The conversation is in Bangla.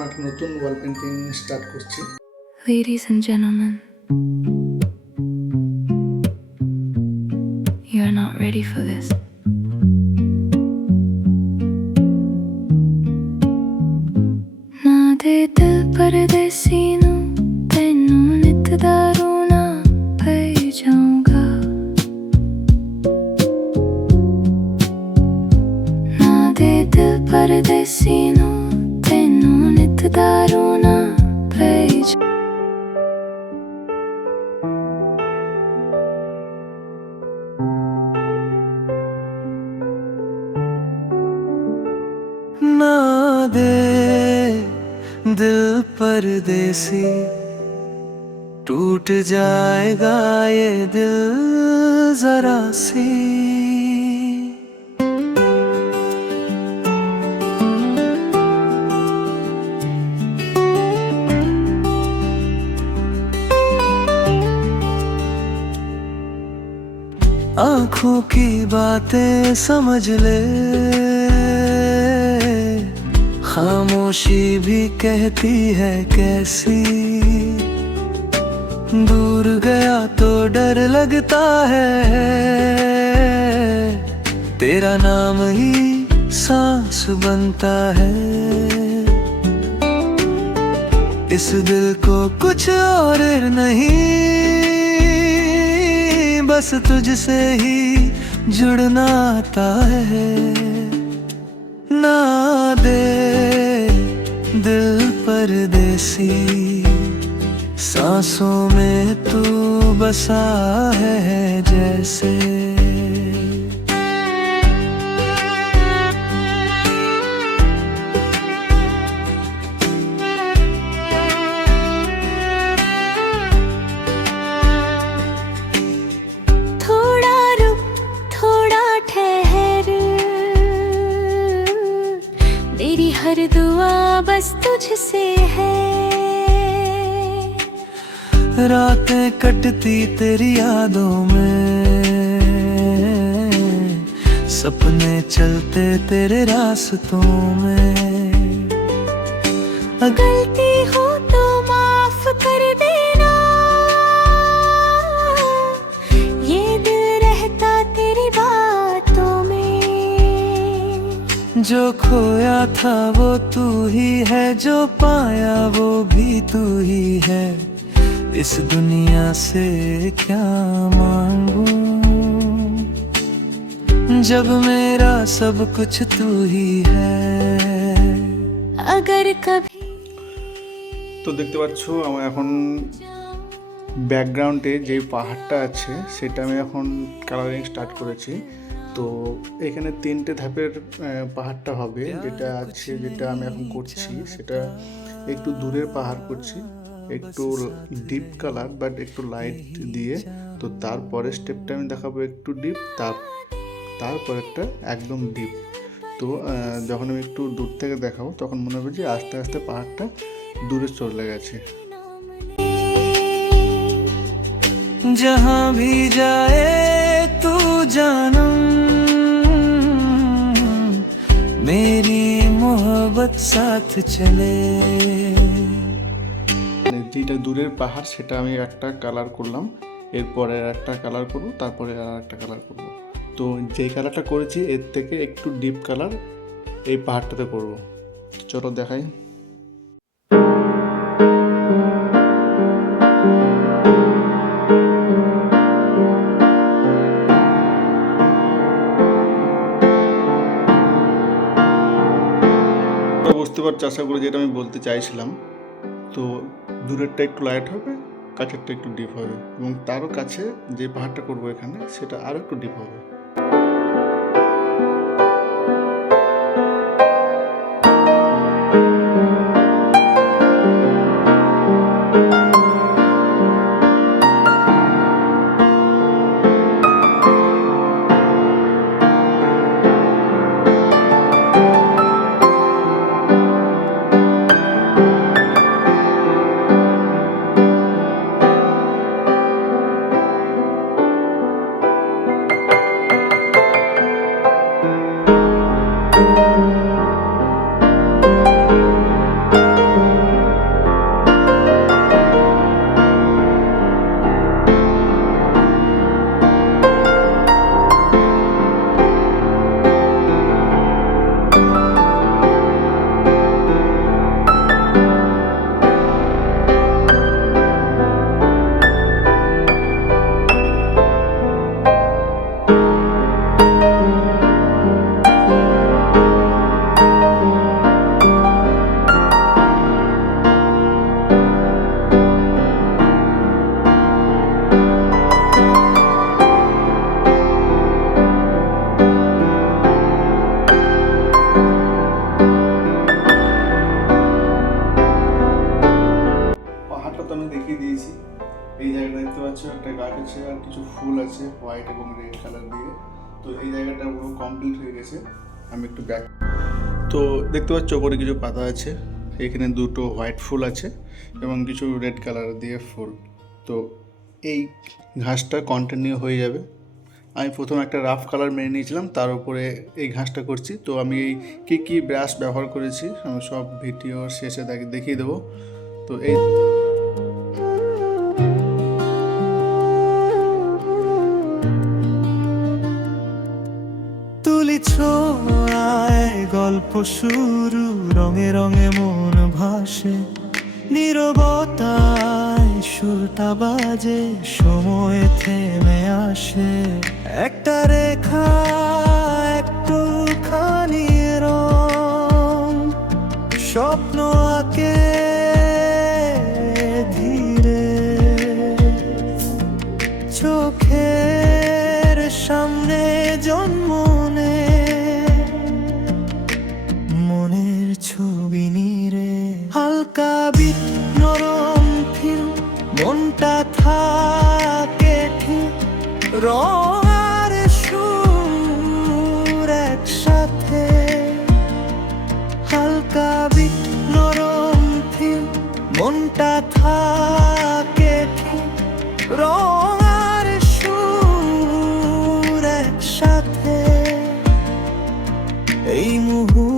এখন একটা নতুন ওয়াল পেন্টিং স্টার্ট করছি। Ladies and gentlemen, you are not ready for this. ना दे दिल परदेसी नू तैनू नित दारू ना पई जाऊंगा। ना दे दिल परदेसी नू तैनू नित दारू ना पई ना दे दिल परदेसी, टूट जाएगा ये दिल जरा सी। आँखों की बातें समझ ले, खामोशी भी कहती है कैसी। दूर गया तो डर लगता है, तेरा नाम ही सांस बनता है। इस दिल को कुछ और नहीं, बस तुझसे ही जुड़ना आता है। ना दे दिल परदेसी, सांसों में तू बसा है जैसे। थोड़ा रुक थोड़ा ठहर, मेरी हर दुआ बस तुझसे है। रातें कटती तेरी यादों में, सपने चलते तेरे रास्तों में। गलती हो तो माफ कर देना, ये दिल रहता तेरी बातों में। जो खोया था वो तू ही है, जो पाया वो भी तू ही है। इस दुनिया से क्या मांगूं, जब मेरा सब कुछ तू ही है। अगर कभी তো দেখতে পাচ্ছ আমার এখন ব্যাকগ্রাউন্ডে যে পাহাড়টা আছে সেটা আমি এখন কালারিং স্টার্ট করেছি। তো এখানে তিনটে ধাপের পাহাড়টা হবে, যেটা আছে যেটা আমি এখন করছি সেটা একটু দূরের পাহাড় করছি, একটু ডিপ কালার বাট একটু লাইট দিয়ে। তো তারপরে স্টেপটা আমি দেখাবো একটু ডিপ, তারপরেরটা একদম ডিপ। তো যখন আমি একটু দূর থেকে দেখাবো তখন মনে হবে যে আস্তে আস্তে পাহাড়টা দূরে চলে গেছে। जहाँ भी जाए तू जानम, मेरी मोहब्बत साथ चले। যেটা দূরের পাহাড় সেটা আমি একটা কালার করলাম, এরপরে একটা কালার করব, তারপরে আর একটা কালার করব। তো যেই কালারটা করেছি এর থেকে একটু ডিপ কালার এই পাহাড়টাতে করব। চলো দেখাই। বুঝতে পারছি আশা করি যেটা আমি বলতে চাইছিলাম। তো দূরেরটা একটু লাইট হবে, কাছেরটা একটু ডিপ হবে, এবং তারও কাছে যে পাহাড়টা করবো এখানে সেটা আরও একটু ডিপ হবে। গেছে হোয়াইট এবং রেড কালার দিয়ে। তো এই জায়গাটা পুরো কমপ্লিট হয়ে গেছে। আমি একটু ব্যাক, তো দেখতে পাচ্ছ ওপরে কিছু পাতা আছে, এখানে দুটো হোয়াইট ফুল আছে এবং কিছু রেড কালার দিয়ে ফুল। তো এই ঘাসটা কন্টিনিউ হয়ে যাবে। আমি প্রথম একটা রাফ কালার মেরে নিয়েছিলাম, তার উপরে এই ঘাসটা করছি। তো আমি এই কী ব্রাশ ব্যবহার করেছি আমি সব ভিডিও শেষে দেখিয়ে দেবো। তো এই তুলি ছোঁয়ায় গল্প শুরু, রঙে রঙে মন ভাসে, নীরবতায় সুরটা বাজে, সময় থেমে আসে। একটা রেখা একটুখানি রং, স্বপ্ন আঁকে ধীরে, চোখের সামনে জন্ম নে, মনের ছবি নিরে, হালকা বিট নরম ফিল, মনটা থাকে ঠিক, রং আর সুর একসাথে, হালকা বিট নরম ফিল, মনটা থাকে ঠিক, রং আর সুর একসাথে, এই মুহূর্তে